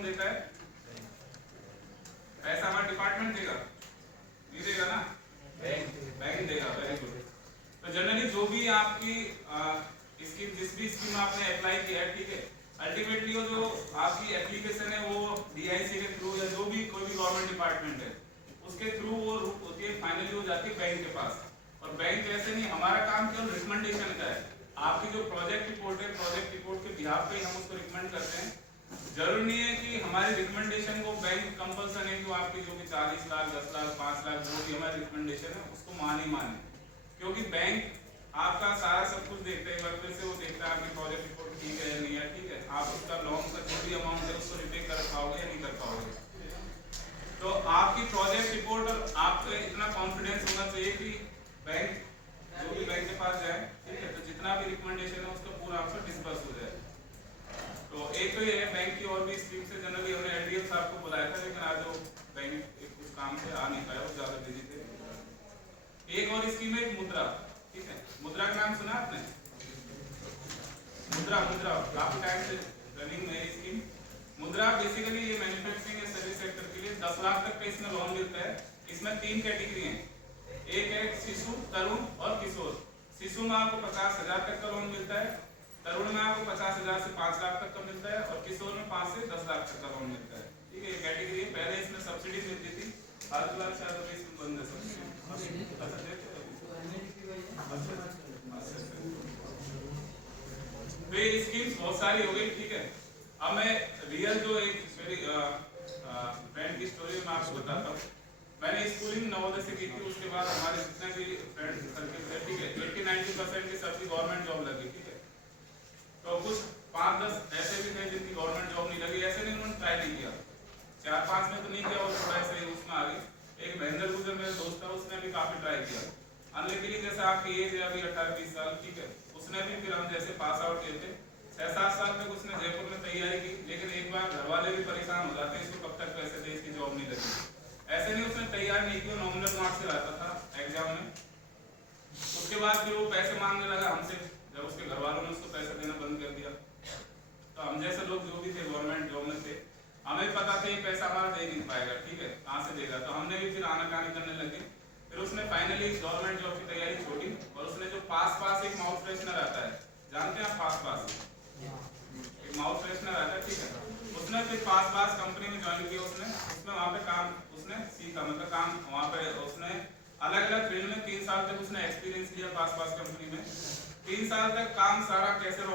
कौन देता है? पैसा हमारा डिपार्टमेंट देगा? नहीं देगा ना, बैंक देगा। Very good. तो जनरली जो भी आपकी स्कीम, जिस भी स्कीम आपने अप्लाई किया है, ठीक है, अल्टीमेटली वो जो आपकी एप्लीकेशन है वो डीआईसी के थ्रू या जो भी कोई भी गवर्नमेंट डिपार्टमेंट है उसके थ्रू वो होती है, फाइनली वो जाती है बैंक के पास। और बैंक ऐसे नहीं, हमारा काम केवल रिकमेंडेशन का है। आपकी जो प्रोजेक्ट रिपोर्ट है, प्रोजेक्ट रिपोर्ट के बिहाफ पे हम उसको रिकमेंड करते हैं। जरूरी नहीं है कि हमारी रिकमेंडेशन को बैंक कंपल्सन है कि आपकी जो भी 40 लाख 10 लाख 5 लाख जो भी हमारी रिकमेंडेशन है उसको माने ही माने, क्योंकि बैंक आपका सारा सब कुछ देखते हैं। वक्त से वो देखता है आपकी प्रोजेक्ट रिपोर्ट ठीक है या नहीं है, ठीक है, आप उसका लोन का जो भी अमाउंट है उसको रिपे कर पाओगे या नहीं कर पाओगे। तो आपकी प्रोजेक्ट रिपोर्ट और आपको इतना कॉन्फिडेंस होना चाहिए कि बैंक जो भी बैंक के पास जाए, ठीक है, तो जितना भी रिकमेंडेशन है उसका पूरा आपसे डिस्पर्स हो जाए। तो एक तो ये है बैंक की, और भी स्कीम से जनरली हमने एलडीएफ साहब को बुलाया था, लेकिन आज वो बैंक कुछ काम से आ नहीं पाया, वो ज्यादा बिजी थे। एक और स्कीम है मुद्रा, ठीक है, मुद्रा का नाम सुना आपने? मुद्रा काफी टाइम से रनिंग है स्कीम। मुद्रा बेसिकली ये मैन्युफैक्चरिंग या सर्विस सेक्टर के लिए 10 लाख तक का इसमें लोन मिलता है। इसमें 3 कैटेगरी है, एक है शिशु, तरुण और किशोर। शिशु में आपको 50,000 तक का लोन मिलता है, तरुण में आपको 50,000 से 5 लाख तक का मिलता है, और किशोर में 5 से 10 लाख तक का लोन मिलता है, ठीक है। ये कैटेगरी है। पहले इसमें सब्सिडी मिलती थी, हाल फिलहाल शायद इसमें बंद है सब्सिडी। तो ये स्कीम्स बहुत सारी हो गई, ठीक है। अब मैं रियल जो एक मेरी फ्रेंड की स्टोरी मैं आपको बताता हूँ। मैंने स्कूलिंग नवोदय से की थी, उसके बाद हमारे जितने भी फ्रेंड सर्किल थे, ठीक है, 80-90% की सबकी गवर्नमेंट जॉब लगी, ठीक है। तो कुछ 5-10 ऐसे भी थे जिनकी गवर्नमेंट जॉब नहीं लगी। ऐसे नहीं उन्होंने ट्राई नहीं किया, 4-5 में तो नहीं किया, और थोड़ा ऐसे उसमें आ गए। एक महेंद्र गुजर मेरा दोस्त था, उसने भी काफी ट्राई किया। अनलकीली जैसे आपकी एज है अभी 18-20 साल, ठीक है, उसने भी फिर हम जैसे पास आउट किए थे 6-7 साल तक उसने जयपुर में तैयारी की, लेकिन एक बार घर वाले भी परेशान हो जाते हैं, इसको कब तक पैसे दे, इसकी जॉब नहीं लगी। ऐसे नहीं उसने तैयारी नहीं की, नॉमिनल मार्क्स से रहता था एग्जाम में। उसके बाद फिर वो पैसे मांगने लगा हमसे, जब उसके घर वालों ने उसको पैसे देना बंद कर दिया। तो हम जैसे लोग जो भी थे गवर्नमेंट जॉब में थे, हमें पता था ये पैसा हमारा दे नहीं पाएगा, ठीक है, कहाँ से देगा। तो हमने भी फिर आनाकानी करने लगे। फिर उसने फाइनली गवर्नमेंट जॉब की तैयारी छोड़ी, और उसने जो पास एक माउथ फ्रेशनर आता है, जानते हैं आप? पास एक माउथ फ्रेशनर आता है, ठीक है, उसने फिर पास कंपनी में ज्वाइन किया। उसमें वहाँ पे काम उसने सीखा, मतलब काम वहाँ पे उसने अलग अलग फील्ड में 3 साल तक उसने एक्सपीरियंस लिया पास कंपनी में। 3 साल तक काम सारा कैसे